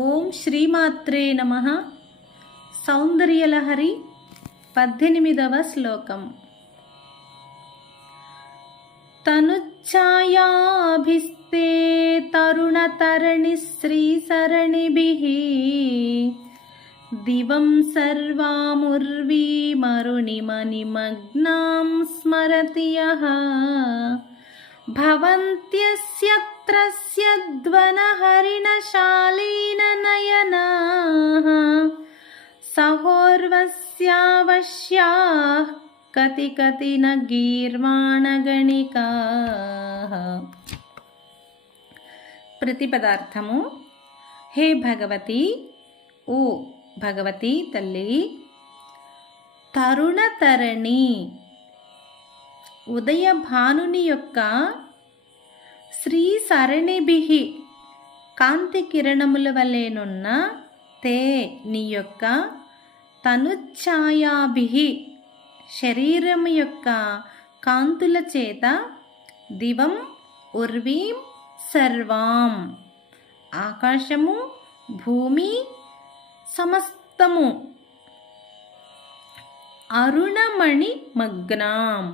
ఓం శ్రీమాత్రే నమ సౌందర్యలహరి పద్దెనిమిదవ శ్లోకం తనుఛాయాభిస్తే తరుణతరణి శ్రీసరణిభిः దివం సర్వాముర్వీమరుణిమనిమగ్నాం స్మరతి యः भवन्त्यस्यत्रस्य द्वनहरिणशालीननयनाः सहोर्वस्यावश्याः कति कति न గీర్వాణగణికాः ప్రతిపదార్థము హే భగవతి ఓ భగవతి తల్లి తరుణ తరణి ఉదయ భానుని యొక్క శ్రీ సరణిభి. కాంతి కిరణముల వలెనున్న తే నీ యొక్క తనుఛాయాభి శరీరం యొక్క కాంతుల చేత దివం ఉర్వీం సర్వాం. ఆకాశము భూమి సమస్తము. అరుణమణి మగ్నాం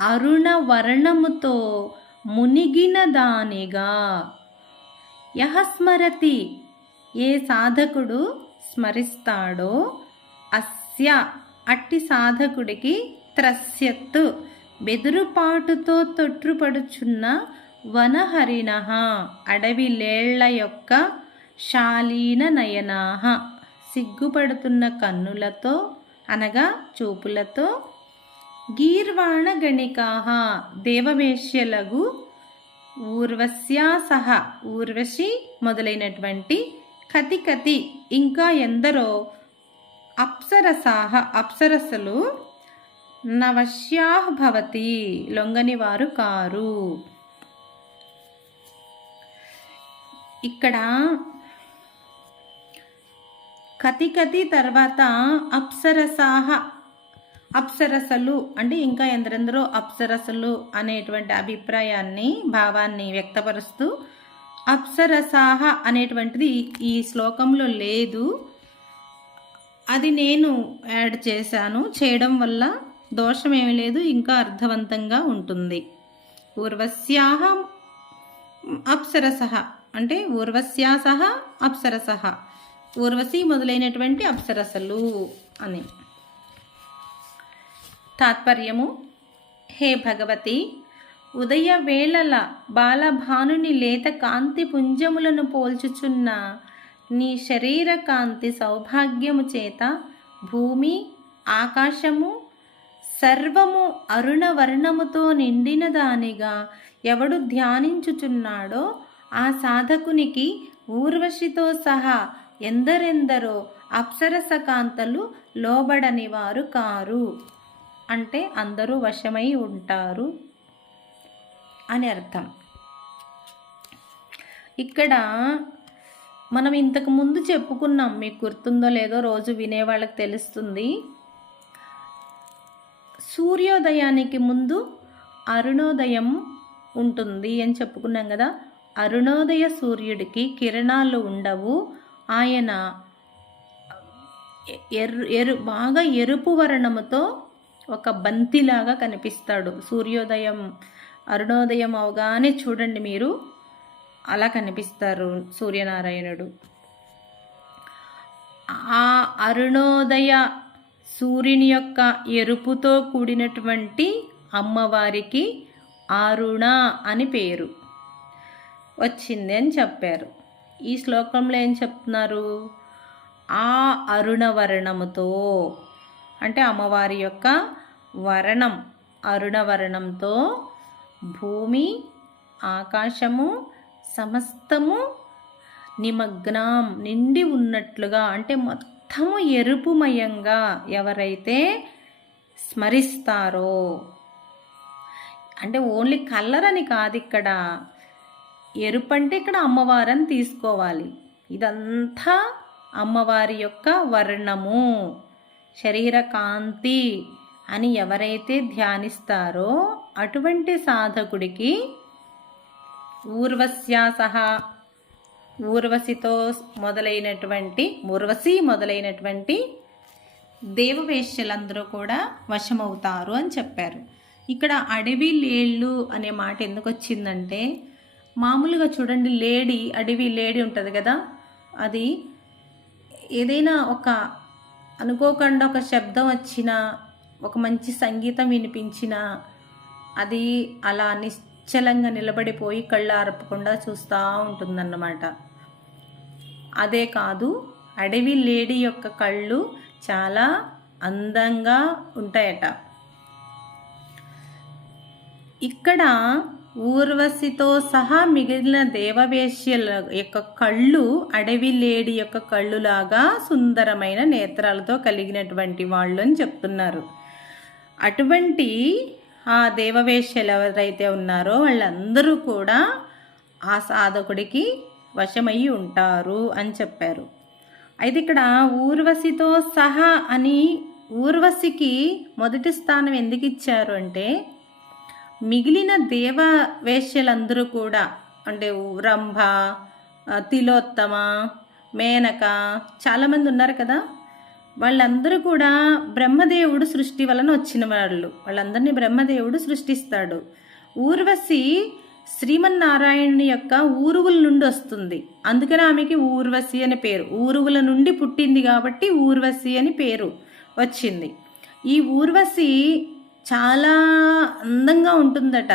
అరుణవర్ణముతో మునిగినదానిగా. మునిగిన దానిగా యహ స్మరతి ఏ సాధకుడు స్మరిస్తాడో అస్య అట్టి సాధకుడికి త్రస్యత్తు. బెదురుపాటుతో తొట్టుపడుచున్న వనహరిణ అడవి లేళ్ళ యొక్క శాలీన నయనాహ సిగ్గుపడుతున్న కన్నులతో అనగా చూపులతో గీర్వాణ గణికాహ దేవవేశ్యలగు ఊర్వశ్యా సహ. ఊర్వశి మొదలైనటువంటి కతి కతి ఇంకా ఎందరో అప్సరసాహ అప్సరసలు నవశ్యాహ్ భవతి లొంగని వారు కారు. ఇక్కడ కతి కతి తర్వాత అప్సరసాహ అప్సరసలు అంటే ఇంకా ఎందరెందరో అప్సరసలు అనేటువంటి అభిప్రాయాన్ని భావాన్ని వ్యక్తపరుస్తూ అప్సరసాహ అనేటువంటిది ఈ శ్లోకంలో లేదు. అది నేను యాడ్ చేశాను. చేయడం వల్ల దోషం ఏమీ లేదు ఇంకా అర్థవంతంగా ఉంటుంది. ఊర్వశ్యాహ అప్సరస అంటే ఊర్వశ్యా సహ అప్సరస ఊర్వశి మొదలైనటువంటి అప్సరసలు అని. తాత్పర్యము? హే భగవతి ఉదయ వేళల బాలభానుని లేత కాంతి పుంజములను పోల్చుచున్న నీ శరీర కాంతి సౌభాగ్యము చేత భూమి ఆకాశము సర్వము అరుణ వర్ణముతో నిండిన దానిగా ఎవడు ధ్యానించుచున్నాడో ఆ సాధకునికి ఊర్వశితో సహా ఎందరెందరో అప్సరస కాంతలు లోబడని వారు కారు. అంటే అందరూ వశమై ఉంటారు అని అర్థం. ఇక్కడ మనం ఇంతకు ముందు చెప్పుకున్నాం మీకు గుర్తుందో లేదో రోజు వినే వాళ్ళకి తెలుస్తుంది. సూర్యోదయానికి ముందు అరుణోదయం ఉంటుంది అని చెప్పుకున్నాం కదా. అరుణోదయ సూర్యుడికి కిరణాలు ఉండవు. ఆయన ఎర్ర ఎరు బాగా ఎరుపు వర్ణముతో ఒక బంతిలాగా కనిపిస్తాడు. సూర్యోదయం అరుణోదయం అవగానే చూడండి మీరు. అలా కనిపిస్తారు సూర్యనారాయణుడు. ఆ అరుణోదయ సూర్యుని యొక్క ఎరుపుతో కూడినటువంటి అమ్మవారికి అరుణ అని పేరు. వచ్చింది అని చెప్పారు. ఈ శ్లోకంలో ఏం చెప్తున్నారు? ఆ అరుణవర్ణముతో అంటే అమ్మవారి యొక్క వరణం అరుణవర్ణంతో భూమి ఆకాశము సమస్తము నిమగ్నం నిండి ఉన్నట్లుగా అంటే మొత్తము ఎరుపుమయంగా ఎవరైతే స్మరిస్తారో. అంటే ఓన్లీ కలర్ అని కాదు ఇక్కడ. ఎరుపు అంటే ఇక్కడ అమ్మవారని తీసుకోవాలి. ఇదంతా అమ్మవారి యొక్క వర్ణము. శరీర కాంతి అని ఎవరైతే ధ్యానిస్తారో అటువంటి సాధకుడికి ఊర్వశ్యాస ఊర్వశితో మొదలైనటువంటి ఊర్వశి మొదలైనటువంటి దేవవేశ్యలందరూ కూడా వశమవుతారు అని చెప్పారు. ఇక్కడ అడవి లేళ్ళు అనే మాట ఎందుకు వచ్చిందంటే మామూలుగా చూడండి లేడీ అడవి లేడీ ఉంటుంది కదా అది ఏదైనా ఒక అనుకోకుండా ఒక శబ్దం వచ్చినా ఒక మంచి సంగీతం వినిపించినా అది అలా నిశ్చలంగా నిలబడిపోయి కళ్ళు అరపకుండా చూస్తూ ఉంటుందన్నమాట. అదే కాదు అడవి లేడీ యొక్క కళ్ళు చాలా అందంగా ఉంటాయట. ఇక్కడ ఊర్వశితో సహా మిగిలిన దేవవేశ్యల యొక్క కళ్ళు అడవి లేడి యొక్క కళ్ళులాగా సుందరమైన నేత్రాలతో కలిగినటువంటి వాళ్ళు అని చెప్తున్నారు. అటువంటి ఆ దేవవేశ్యలు ఎవరైతే ఉన్నారో వాళ్ళందరూ కూడా ఆ సాధకుడికి వశమయ్యి ఉంటారు అని చెప్పారు. అయితే ఇక్కడ ఊర్వశితో సహా అని ఊర్వశికి మొదటి స్థానం ఎందుకు ఇచ్చారు అంటే మిగిలిన దేవ వేశ్యలందరూ కూడా అంటే రంభ తిలోత్తమ మేనక చాలామంది ఉన్నారు కదా. వాళ్ళందరూ కూడా బ్రహ్మదేవుడు సృష్టి వలన వచ్చిన వాళ్ళు. వాళ్ళందరినీ బ్రహ్మదేవుడు సృష్టిస్తాడు. ఊర్వశి శ్రీమన్నారాయణుని యొక్క ఊరువుల నుండి వస్తుంది. అందుకని ఆమెకి ఊర్వశి అని పేరు. ఊరువుల నుండి పుట్టింది కాబట్టి ఊర్వశి అని పేరు వచ్చింది. ఈ ఊర్వశి చాలా అందంగా ఉంటుందట.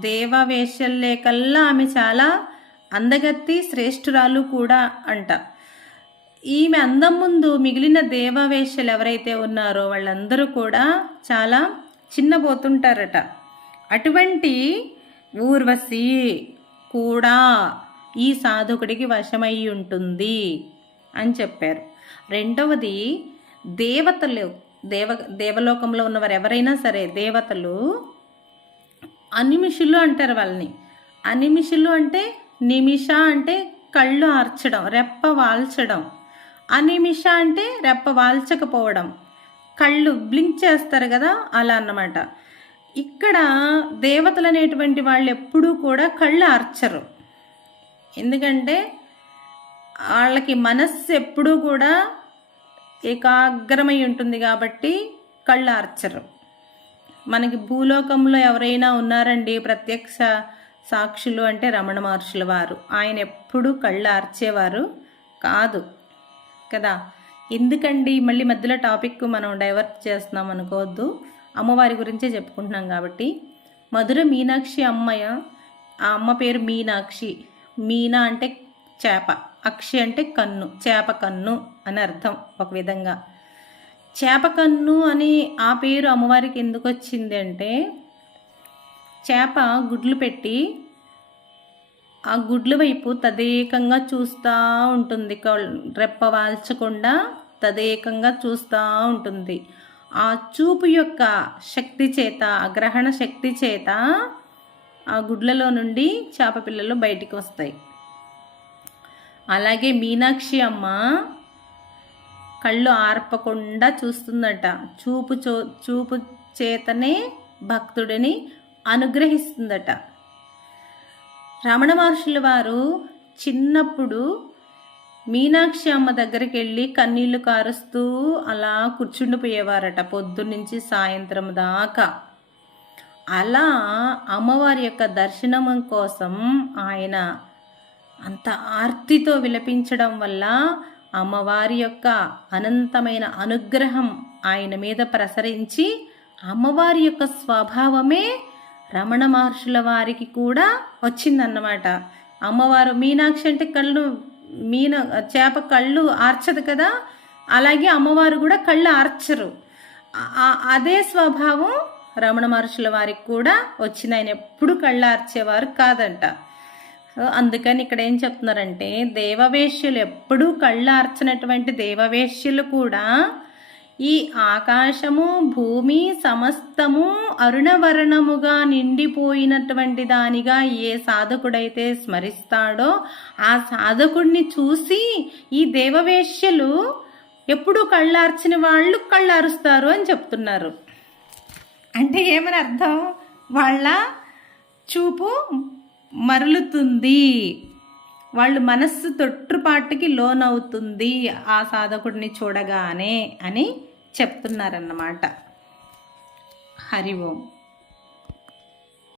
దేవవేషల్లే కల్లా ఆమె చాలా అందగత్తి శ్రేష్ఠురాలు కూడా అంట. ఈమె అందం ముందు మిగిలిన దేవవేషలు ఎవరైతే ఉన్నారో వాళ్ళందరూ కూడా చాలా చిన్నబోతుంటారట. అటువంటి ఊర్వశి కూడా ఈ సాధకుడికి వశమై ఉంటుంది అని చెప్పారు. రెండవది దేవతలు దేవ దేవలోకంలో ఉన్నవారు ఎవరైనా సరే దేవతలు అనిమిషులు అంటారు వాళ్ళని. అనిమిషులు అంటే నిమిష అంటే కళ్ళు ఆర్చడం రెప్ప వాల్చడం. అనిమిష అంటే రెప్ప వాల్చకపోవడం. కళ్ళు బ్లింక్ చేస్తారు కదా అలా అన్నమాట. ఇక్కడ దేవతలు అనేటువంటి వాళ్ళు ఎప్పుడూ కూడా కళ్ళు ఆర్చరు. ఎందుకంటే వాళ్ళకి మనస్సు ఎప్పుడూ కూడా ఏకాగ్రమై ఉంటుంది కాబట్టి కళ్ళు ఆర్చరు. మనకి భూలోకంలో ఎవరైనా ఉన్నారండి ప్రత్యక్ష సాక్షులు అంటే రమణ మహర్షుల వారు. ఆయన ఎప్పుడూ కళ్ళు ఆర్చేవారు కాదు. కదా? ఎందుకండి? మళ్ళీ మధ్యలో టాపిక్ మనం డైవర్ట్ చేస్తున్నాం అనుకోవద్దు. అమ్మవారి గురించే చెప్పుకుంటున్నాం కాబట్టి. మధుర మీనాక్షి అమ్మయ్య ఆ అమ్మ పేరు మీనాక్షి. మీనా అంటే చేప అక్షి అంటే కన్ను చేప కన్ను అని అర్థం ఒక విధంగా. చేప కన్ను అని ఆ పేరు అమ్మవారికి ఎందుకు వచ్చింది అంటే చేప గుడ్లు పెట్టి ఆ గుడ్ల వైపు తదేకంగా చూస్తూ ఉంటుంది. రెప్ప వాల్చకుండా తదేకంగా చూస్తూ ఉంటుంది. ఆ చూపు యొక్క శక్తి చేత గ్రహణ శక్తి చేత ఆ గుడ్లలో నుండి చేప పిల్లలు బయటికి వస్తాయి. అలాగే మీనాక్షి అమ్మ కళ్ళు ఆర్పకుండా చూస్తుందట. చూపు చూపు చేతనే భక్తుడిని అనుగ్రహిస్తుందట. రమణ మహర్షుల వారు చిన్నప్పుడు మీనాక్షి అమ్మ దగ్గరికి వెళ్ళి కన్నీళ్ళు కారుస్తూ అలా కూర్చుండిపోయేవారట పొద్దున్నుంచి సాయంత్రం దాకా. అలా అమ్మవారి యొక్క దర్శనం కోసం ఆయన అంత ఆర్తితో విలపించడం వల్ల అమ్మవారి యొక్క అనంతమైన అనుగ్రహం ఆయన మీద ప్రసరించి అమ్మవారి యొక్క స్వభావమే రమణ మహర్షుల వారికి కూడా వచ్చిందన్నమాట. అమ్మవారు మీనాక్షి అంటే కళ్ళు మీన చేప కళ్ళు ఆర్చదు కదా? అలాగే అమ్మవారు కూడా కళ్ళు ఆర్చరు. అదే స్వభావం రమణ మహర్షుల వారికి కూడా వచ్చింది. ఆయన ఎప్పుడు కళ్ళు ఆర్చేవారు కాదంట. అందుకని ఇక్కడ ఏం చెప్తున్నారంటే దేవవేశ్యులు ఎప్పుడూ కళ్ళు ఆర్చినటువంటి దేవవేశ్యులు కూడా ఈ ఆకాశము భూమి సమస్తము అరుణవర్ణముగా నిండిపోయినటువంటి దానిగా ఏ సాధకుడైతే స్మరిస్తాడో ఆ సాధకుడిని చూసి ఈ దేవవేశ్యలు ఎప్పుడు కళ్ళార్చిన వాళ్ళు కళ్ళారుస్తారు అని చెప్తున్నారు. అంటే ఏమని అర్థం? వాళ్ళ చూపు మరలుతుంది. వాళ్ళు మనస్సు తొట్టుపాటుకి లోనవుతుంది ఆ సాధకుడిని చూడగానే అని చెప్తున్నారన్నమాట. హరి ఓం.